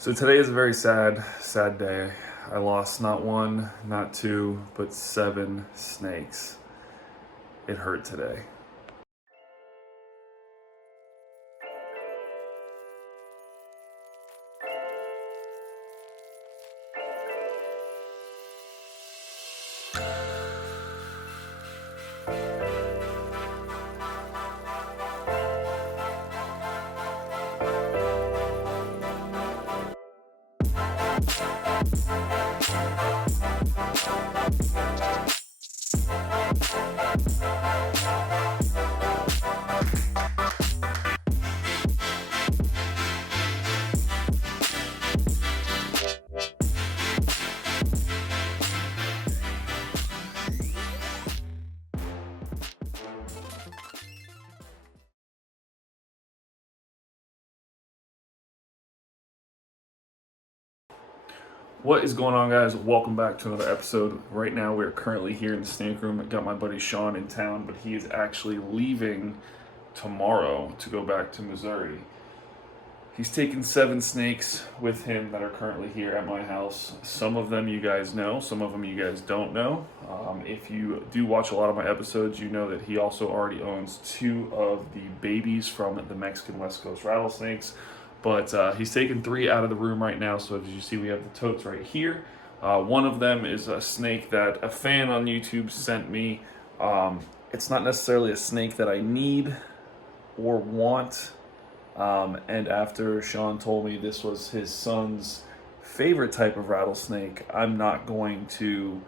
So today is a very sad day. I lost not one, not two, but 7 snakes. It hurt today. What is going on, guys? Welcome back to another episode. Right now, we're currently here in the snake room. I got my buddy Sean in town, but he is actually leaving tomorrow to go back to Missouri. He's taken 7 snakes with him that are currently here at my house. Some of them you guys know, some of them you guys don't know. If you do watch a lot of my episodes, you know that he also already owns 2 of the babies from the Mexican West Coast rattlesnakes. But he's taken 3 out of the room right now. So as you see, we have the totes right here. One of them is a snake that a fan on YouTube sent me. It's not necessarily a snake that I need or want. And after Sean told me this was his son's favorite type of rattlesnake, I'm not going to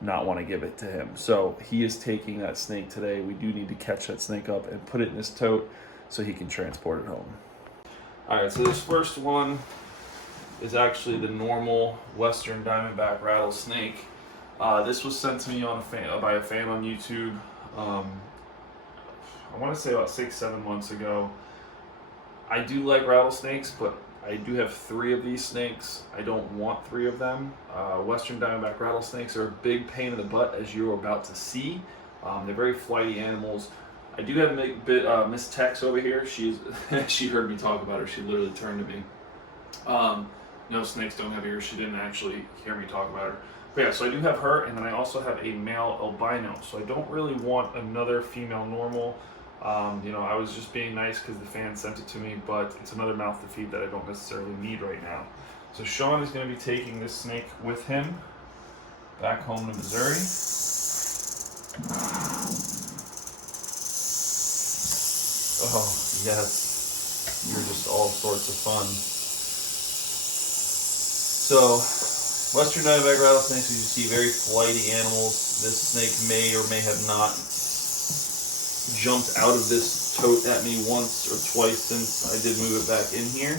not want to give it to him. So he is taking that snake today. We do need to catch that snake up and put it in this tote so he can transport it home. All right, so this first one is actually the normal Western Diamondback rattlesnake. This was sent to me by a fan on YouTube. I want to say about 6-7 months ago. I do like rattlesnakes, but I do have 3 of these snakes. I don't want 3 of them. Western Diamondback rattlesnakes are a big pain in the butt, as you're about to see. They're very flighty animals. I do have Miss Tex over here. She heard me talk about her. She literally turned to me. No, snakes don't have ears. She didn't actually hear me talk about her. But yeah, so I do have her, and then I also have a male albino. So I don't really want another female normal. I was just being nice because the fan sent it to me, but it's another mouth to feed that I don't necessarily need right now. So Sean is going to be taking this snake with him back home to Missouri. Oh, yes. You're just all sorts of fun. So, Western Diamondback rattlesnakes, as you see, very flighty animals. This snake may or may have not jumped out of this tote at me once or twice since I did move it back in here.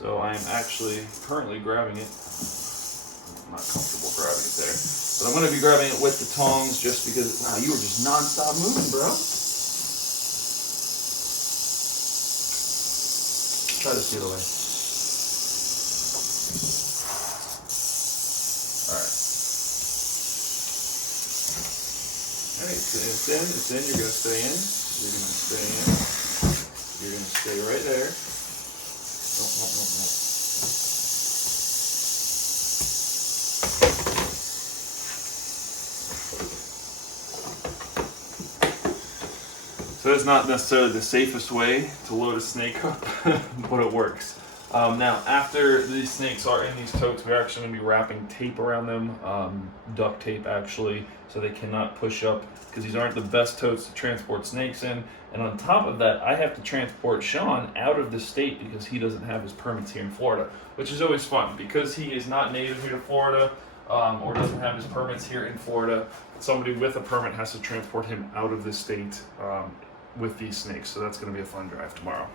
So I am actually currently grabbing it. I'm not comfortable grabbing it there. But I'm going to be grabbing it with the tongs just because, wow, you were just non-stop moving, bro. Try this the other way. Alright. Alright, it's in, you're gonna stay in. You're gonna stay in. You're gonna stay right there. No. So that's not necessarily the safest way to load a snake up, but it works. Now, after these snakes are in these totes, we're actually going to be wrapping tape around them, duct tape actually, so they cannot push up, because these aren't the best totes to transport snakes in. And on top of that, I have to transport Sean out of the state because he doesn't have his permits here in Florida, which is always fun, because he is not native here to Florida, or doesn't have his permits here in Florida. Somebody with a permit has to transport him out of the state with these snakes, so that's going to be a fun drive tomorrow.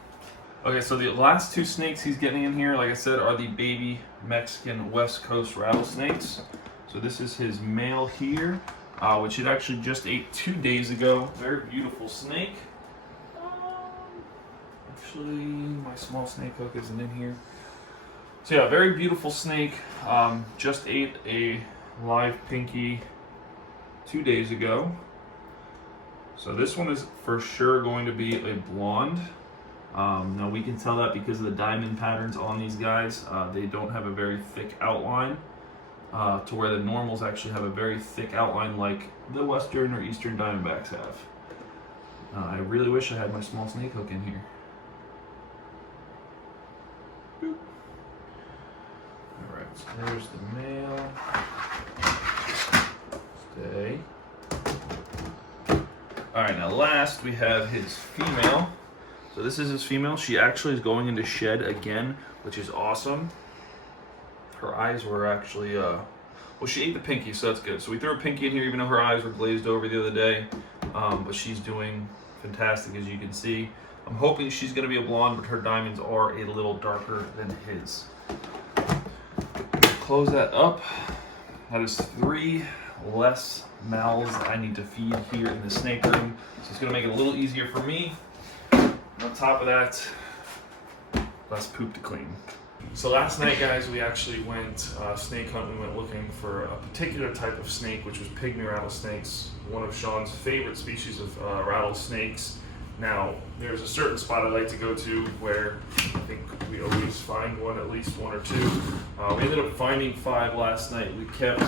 Okay, so the last 2 snakes he's getting in here, like I said, are the baby Mexican West Coast rattlesnakes. So this is his male here, which it actually just ate 2 days ago. Very beautiful snake. Actually, my small snake hook isn't in here. So yeah, very beautiful snake. Just ate a live pinky 2 days ago. So this one is for sure going to be a blonde. Now we can tell that because of the diamond patterns on these guys. They don't have a very thick outline, to where the normals actually have a very thick outline like the western or eastern diamondbacks have. I really wish I had my small snake hook in here. Boop. Alright, so there's the male. Stay. Alright, now last we have his female. So this is his female. She actually is going into shed again, which is awesome. Her eyes were actually, well, she ate the pinky, so that's good. So we threw a pinky in here, even though her eyes were glazed over the other day. But she's doing fantastic, as you can see. I'm hoping she's going to be a blonde, but her diamonds are a little darker than his. Close that up. That is 3 less mouths that I need to feed here in the snake room. So it's going to make it a little easier for me. On top of that, less poop to clean. So last night, guys, we actually went snake hunting. We went looking for a particular type of snake, which was pygmy rattlesnakes, one of Sean's favorite species of rattlesnakes. Now, there's a certain spot I like to go to where I think we always find one, at least 1 or 2. We ended up finding 5 last night. We kept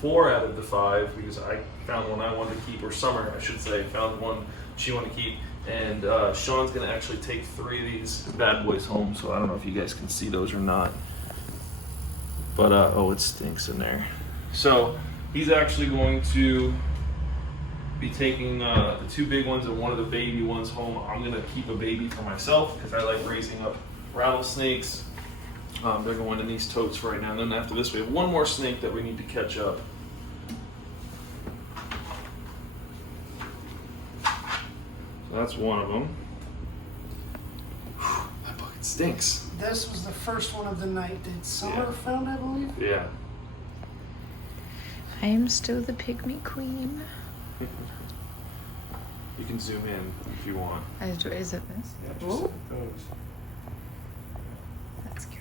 4 out of the 5 because I found one I wanted to keep, or Summer, I should say, found one she wanted to keep. And Sean's gonna actually take 3 of these bad boys home, so I don't know if you guys can see those or not. But, oh, it stinks in there. So, he's actually going to be taking the 2 big ones and 1 of the baby ones home. I'm gonna keep a baby for myself because I like raising up rattlesnakes. They're going in these totes right now. And then after this, we have 1 more snake that we need to catch up. So that's 1 of them. Whew, that bucket stinks. This was the first one of the night. Did Summer found, I believe? Yeah. I am still the pygmy queen. You can zoom in if you want. Is it this? Yeah, just Ooh. like those. That's scary.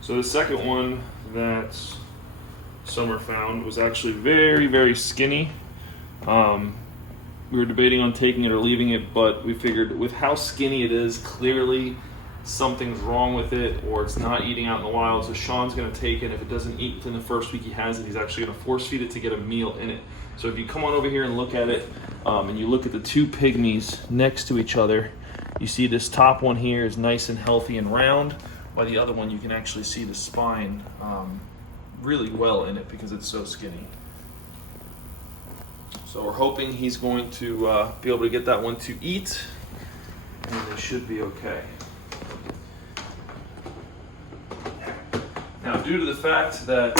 So the second one that Summer found was actually very, very skinny. We were debating on taking it or leaving it, but we figured with how skinny it is, clearly something's wrong with it, or it's not eating out in the wild. So Sean's going to take it. If it doesn't eat within the first week he has it, he's actually going to force feed it to get a meal in it. So if you come on over here and look at it, and you look at the 2 pygmies next to each other, you see this top one here is nice and healthy and round. By the other one, you can actually see the spine really well in it because it's so skinny. So we're hoping he's going to be able to get that one to eat, and they should be okay. Now, due to the fact that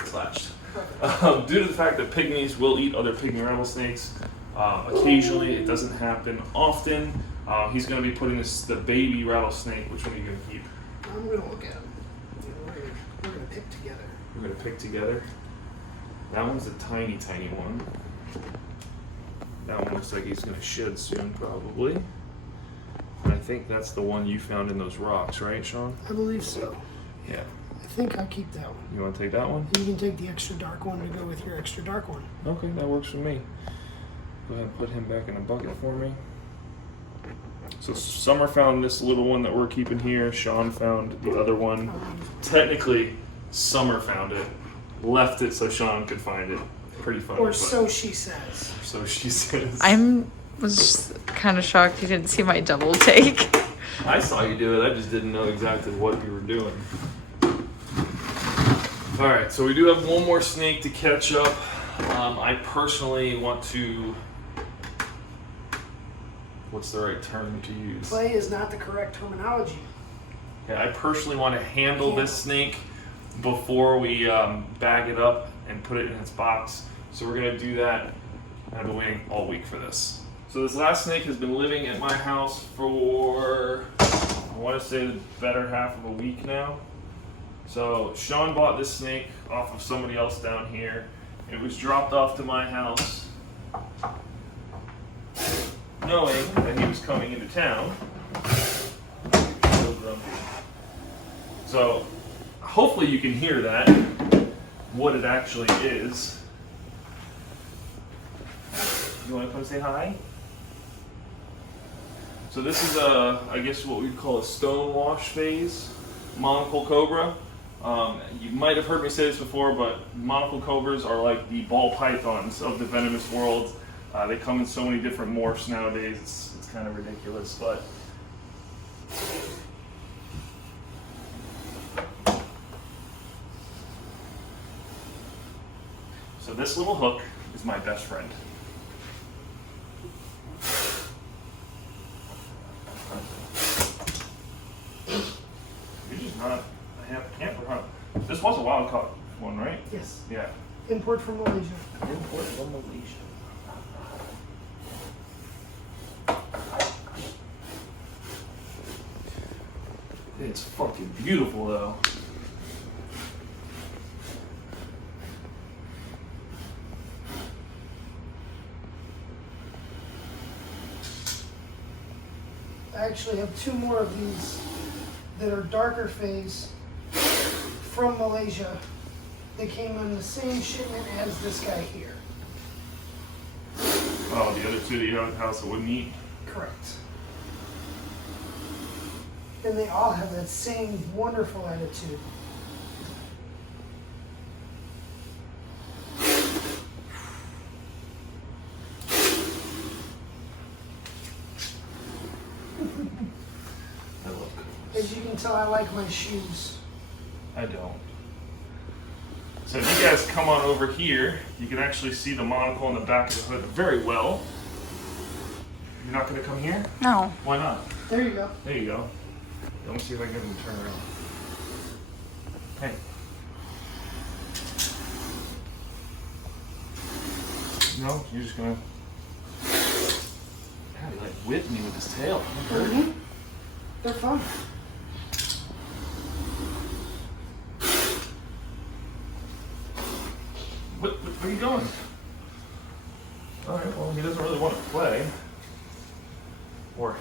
it's latched. Due to the fact that pygmies will eat other pygmy rattlesnakes, occasionally, it doesn't happen often. He's going to be putting the baby rattlesnake. Which one are you going to keep? I'm going to look at him. We're going to pick together. We're going to pick together. That one's a tiny, tiny one. That one looks like he's going to shed soon, probably. And I think that's the one you found in those rocks, right, Sean? I believe so. Yeah. I think I'll keep that one. You want to take that one? You can take the extra dark one to go with your extra dark one. Okay, that works for me. Go ahead and put him back in a bucket for me. So Summer found this little one that we're keeping here. Sean found the other one. Technically, Summer found it. Left it so Sean could find it. Pretty funny. Or so she says. So she says. Was kind of shocked you didn't see my double take. I saw you do it. I just didn't know exactly what you were doing. All right, so we do have 1 more snake to catch up. I personally want to. What's the right term to use? Play is not the correct terminology. Yeah, I personally want to handle this snake before we bag it up and put it in its box. So we're gonna do that. I've been waiting all week for this. So this last snake has been living at my house for, I want to say, the better half of a week now. So Sean bought this snake off of somebody else down here. It was dropped off to my house, knowing that he was coming into town. of them. So hopefully you can hear that, what it actually is. You want to come say hi? So this is I guess what we'd call a stone wash phase monocle cobra. You might have heard me say this before, but monocle cobras are like the ball pythons of the venomous world. They come in so many different morphs nowadays, it's kind of ridiculous, but so this little hook is my best friend. You're just not a camper, huh? This was a wild caught one, right? Yes. Yeah. Import from Malaysia. Import from Malaysia. It's fucking beautiful though. I actually have 2 more of these that are darker phase from Malaysia. They came in the same shipment as this guy here. Oh, the other 2 that you have at the house that wouldn't eat? Correct. And they all have that same wonderful attitude. I love cobras. As you can tell, I like my shoes. I don't. So if you guys come on over here, you can actually see the monocle on the back of the hood very well. You're not going to come here? No. Why not? There you go. There you go. Let me see if I can get him to turn around. Hey. No, you're just gonna. God, he like whipped me with his tail. Mm-hmm. They're fun. Where are you going? All right. Well, he doesn't really want to play, or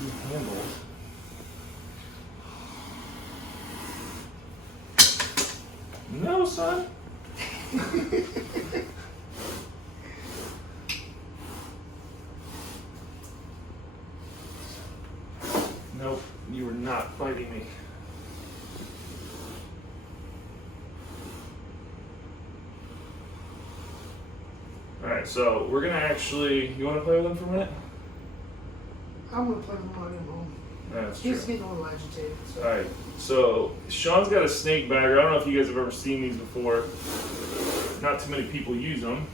he handled. No, son. Nope, you are not fighting me. Alright, so we're gonna actually. You want to play with him for a minute? I'm going to play with him on him home. That's He's true. getting a little agitated. So. Alright, so Sean's got a snake bagger. I don't know if you guys have ever seen these before. Not too many people use them.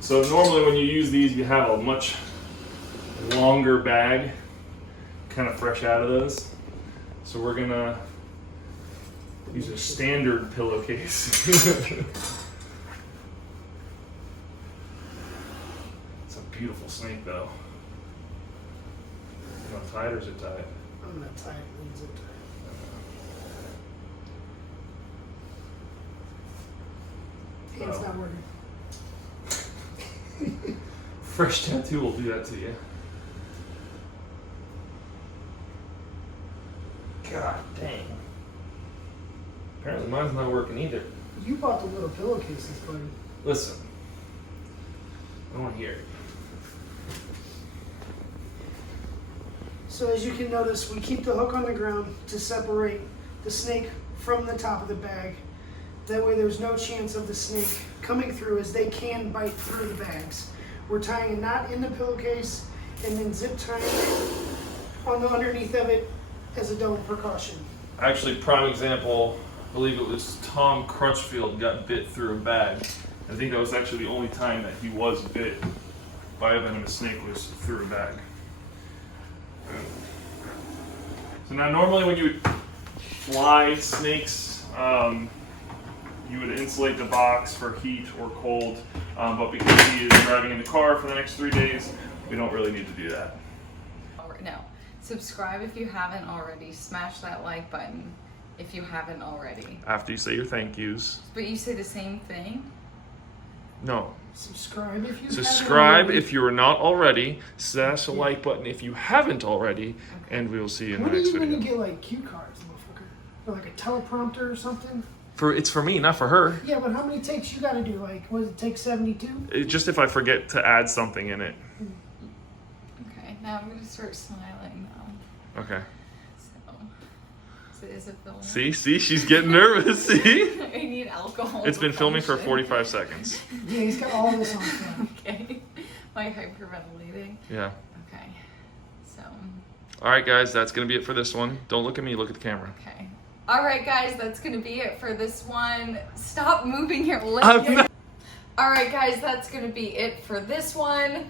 So normally when you use these, you have a much longer bag, kind of fresh out of those. So we're gonna use a standard pillowcase. It's a beautiful snake though. You want to tie it or is it tied? I'm going to tie it and zip tie it. It's not working. Fresh tattoo will do that to you. God dang. Apparently mine's not working either. You bought the little pillowcases, buddy. Listen. I don't want to hear it. So as you can notice, we keep the hook on the ground to separate the snake from the top of the bag. That way there's no chance of the snake coming through, as they can bite through the bags. We're tying a knot in the pillowcase and then zip tying it on the underneath of it as a double precaution. Actually, prime example, I believe it was Tom Crutchfield got bit through a bag. I think that was actually the only time that he was bit by a venomous snake was through a bag. So now normally when you would fly snakes, you would insulate the box for heat or cold, but because he is driving in the car for the next 3 days, we don't really need to do that. No. Subscribe if you haven't already. Smash that like button. if you haven't already. After you say your thank yous. But you say the same thing? No. Subscribe if you Subscribe if you are not already. Smash the like button if you haven't already. And we will see you in the When are next you video. going to get like cue cards, motherfucker? Or like a teleprompter or something? It's for me, not for her. Yeah, but how many takes you got to do? Like, what does it take, 72? Just if I forget to add something in it. Okay, now I'm gonna start smiling now. Okay. So is it filming? See, she's getting nervous. See? I need alcohol. It's to been filming for function. 45 seconds. Yeah, he's got all this on film. Okay. Am I hyperventilating? Yeah. Okay. So. All right, guys, that's going to be it for this one. Don't look at me, look at the camera. Okay. All right, guys, that's gonna be it for this one. Stop moving your lips. All right, guys, that's gonna be it for this one.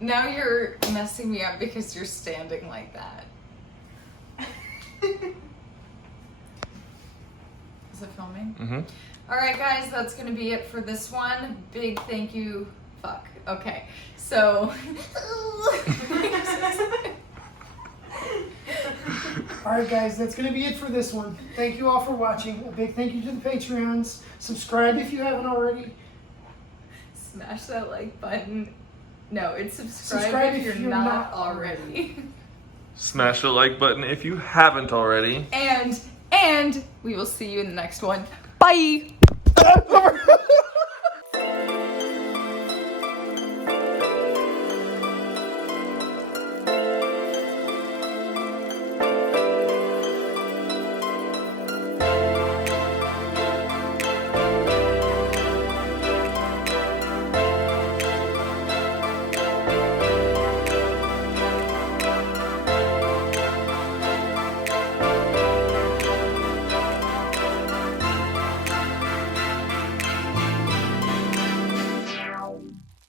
Now you're messing me up because you're standing like that. Is it filming? Mm-hmm. All right, guys, that's gonna be it for this one. Big thank you. Fuck. Okay, so. Alright guys, that's going to be it for this one. Thank you all for watching. A big thank you to the Patreons. Subscribe if you haven't already. Smash that like button. No, it's subscribe if you're not already. Smash the like button if you haven't already. And we will see you in the next one. Bye!